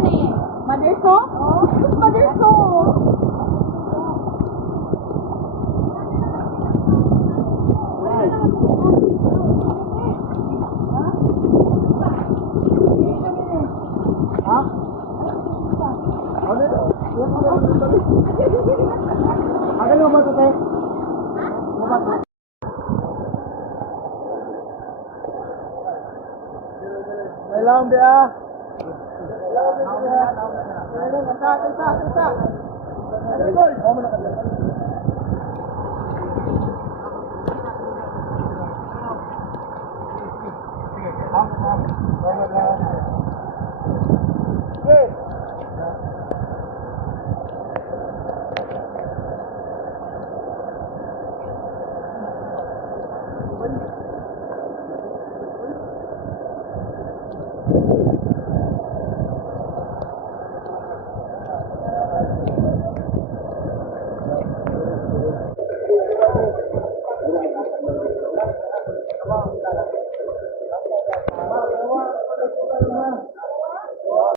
yan eh. Maderso? Oo. Maderso. Agak lupa tuh teh. Alam dia. Thank you.